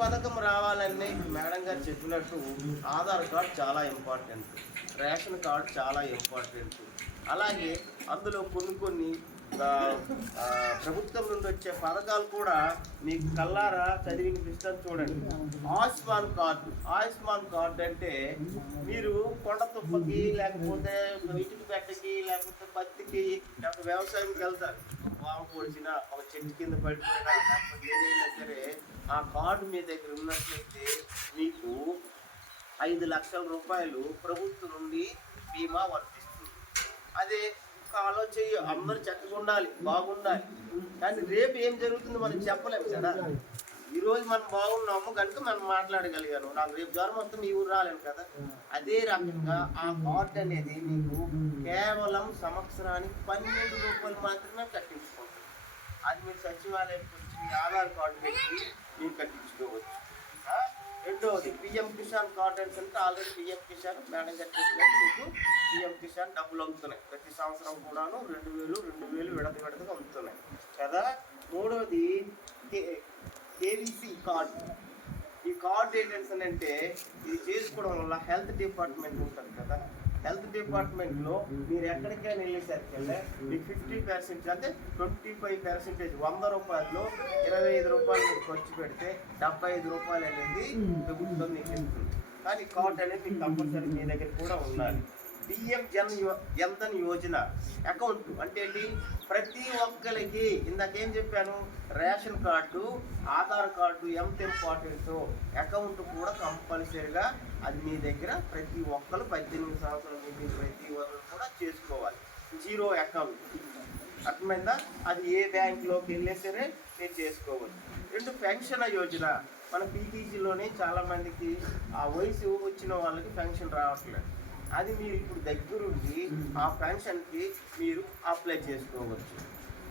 పథకం రావాలనే మేడం గారు చెప్పినట్టు ఆధార్ కార్డ్ చాలా ఇంపార్టెంట్, రేషన్ కార్డ్ చాలా ఇంపార్టెంట్. అలాగే అందులో కొన్ని ప్రభుత్వం నుండి వచ్చే పథకాలు కూడా మీకు కల్లారా చదివి వినిపిస్తాను చూడండి. ఆయుష్మాన్ కార్డు అంటే మీరు కొండ తుప్పకి లేకపోతే ఇటుకు పెట్టకి లేకపోతే పత్తికి లేకపోతే వ్యవసాయంకి వెళ్తారు. వామ పొడిచినా ఒక చెట్టు కింద పడిపోయినా లేకపోతే ఏదైనా సరే ఆ కార్డు మీ దగ్గర ఉన్నట్లయితే మీకు 5 లక్షల రూపాయలు ప్రభుత్వం నుండి బీమా వర్తిస్తుంది. అదే కాలో చెయ్యి అందరూ చక్కగా ఉండాలి, బాగుండాలి. కానీ రేపు ఏం జరుగుతుందో మనం చెప్పలేము కదా. ఈరోజు మనం బాగున్నాము కనుక మనం మాట్లాడగలిగాను. నాకు రేపు జ్వరం మొత్తం ఈ ఊరు రాలేను కదా. అదే రకంగా ఆ కార్డు అనేది మీకు కేవలం సంవత్సరానికి 12 రూపాయలు మాత్రమే కట్టించుకుంటుంది. అది మీరు సచివాలయంకి వచ్చి మీ ఆధార్ కార్డు పెట్టి మీరు కట్టించుకోవచ్చు. రెండవది పిఎం కిసాన్ కార్డు అంటే ఆల్రెడీ పిఎం కిసాన్ మేడం గారు మీకు పిఎం కిసాన్ డబ్బులు అందుతున్నాయి. ప్రతి సంవత్సరం కూడాను 2000 విడతగా అందుతున్నాయి కదా. మూడవది కేవీసీ కార్డు. ఈ కార్డు ఏంటంటే ఇది చేసుకోవడం వల్ల హెల్త్ డిపార్ట్మెంట్ ఉంటుంది కదా. హెల్త్ డిపార్ట్మెంట్లో మీరు ఎక్కడికైనా వెళ్ళేసరికి మీకు 50% అంటే 25%, 100 రూపాయల్లో 25 రూపాయలు మీరు ఖర్చు పెడితే 75 రూపాయలు అనేది ప్రభుత్వం మీకు ఇస్తుంది. కానీ కార్డు అనేది మీకు కంపల్సరీ మీ దగ్గర కూడా ఉండాలి. పిఎం జన్ యోజన అకౌంట్ అంటే ఏంటి? ప్రతి ఒక్కరికి ఇందాకేం చెప్పాను, రేషన్ కార్డు ఆధార్ కార్డు ఎంత ఇంపార్టెంటో అకౌంట్ కూడా కంపల్సరీగా అది మీ దగ్గర ప్రతి ఒక్కరు 18 సంవత్సరాల నుంచి ప్రతి ఒక్కరు కూడా చేసుకోవాలి. జీరో అకౌంట్ అర్థమైందా? అది ఏ బ్యాంకులోకి వెళ్ళే సరే మీరు చేసుకోవచ్చు. రెండు పెన్షన్ యోజన. మన పీటీసీలోనే చాలామందికి ఆ వయసు వచ్చిన వాళ్ళకి పెన్షన్ రావట్లేదు. అది మీరు ఇప్పుడు దగ్గరుండి ఆ పెన్షన్కి మీరు అప్లై చేసుకోవచ్చు.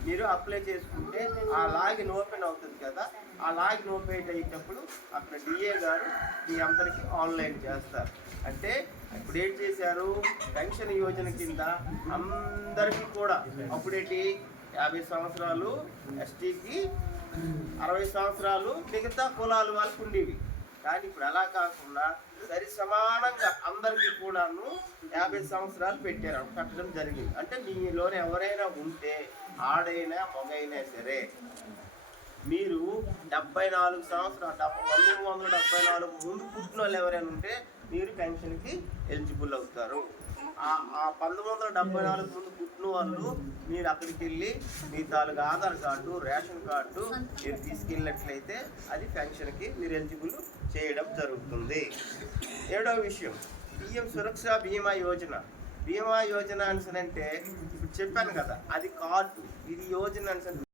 మీరు అప్లై చేసుకుంటే ఆ లాగిన్ ఓపెన్ అవుతుంది కదా. ఆ లాగిన్ ఓపెన్ అయ్యేటప్పుడు అక్కడ డిఏ గారు మీ అందరికీ ఆన్లైన్ చేస్తారు. అంటే ఇప్పుడు ఏం చేశారు, పెన్షన్ యోజన కింద అందరికీ కూడా అప్పుడేంటి 50 సంవత్సరాలు ఎస్టీకి, 60 సంవత్సరాలు మిగతా కులాలు వాళ్ళకు ఉండేవి. కానీ ఇప్పుడు అలా కాకుండా సరి సమానంగా అందరికీ కూడాను 50 సంవత్సరాలు పెట్టారు, కట్టడం జరిగింది. అంటే మీలోనే ఎవరైనా ఉంటే ఆడైనా మగైనా సరే మీరు 74 సంవత్సరాలు 1974 ముందు పుట్టిన వాళ్ళు ఎవరైనా ఉంటే మీరు పెన్షన్కి ఎలిజిబుల్ అవుతారు. ఆ 1974 ముందు పుట్టిన వాళ్ళు మీరు అక్కడికి వెళ్ళి మీ తాలూకా ఆధార్ కార్డు, రేషన్ కార్డు మీరు తీసుకెళ్ళినట్లయితే అది పెన్షన్కి మీరు ఎలిజిబుల్ చేయడం జరుగుతుంది. ఏడవ విషయం పిఎం సురక్ష బీమా యోజన. బీమా యోజన అంటే ఇప్పుడు చెప్పాను కదా, అది కార్డు. ఇది యోజన అంటే